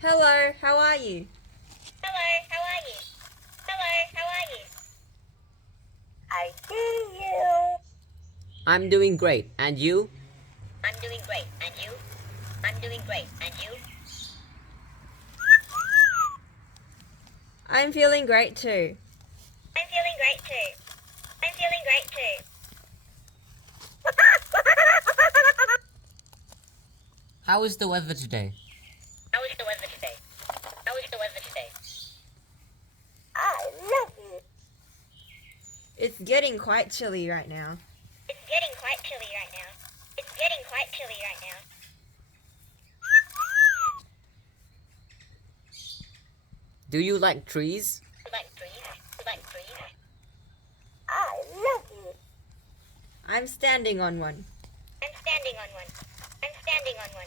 Hello, how are you? Hello, how are you? Hello, how are you? I see you. I'm doing great. And you? I'm doing great. And you? I'm doing great. And you? I'm feeling great too. I'm feeling great too. I'm feeling great too. How is the weather today? How is the weather today? How is the weather today? I love you. It's getting quite chilly right now. It's getting quite chilly right now. It's getting quite chilly right now. Do you like trees? You like trees? You like trees? I love you. I'm standing on one. I'm standing on one. I'm standing on one.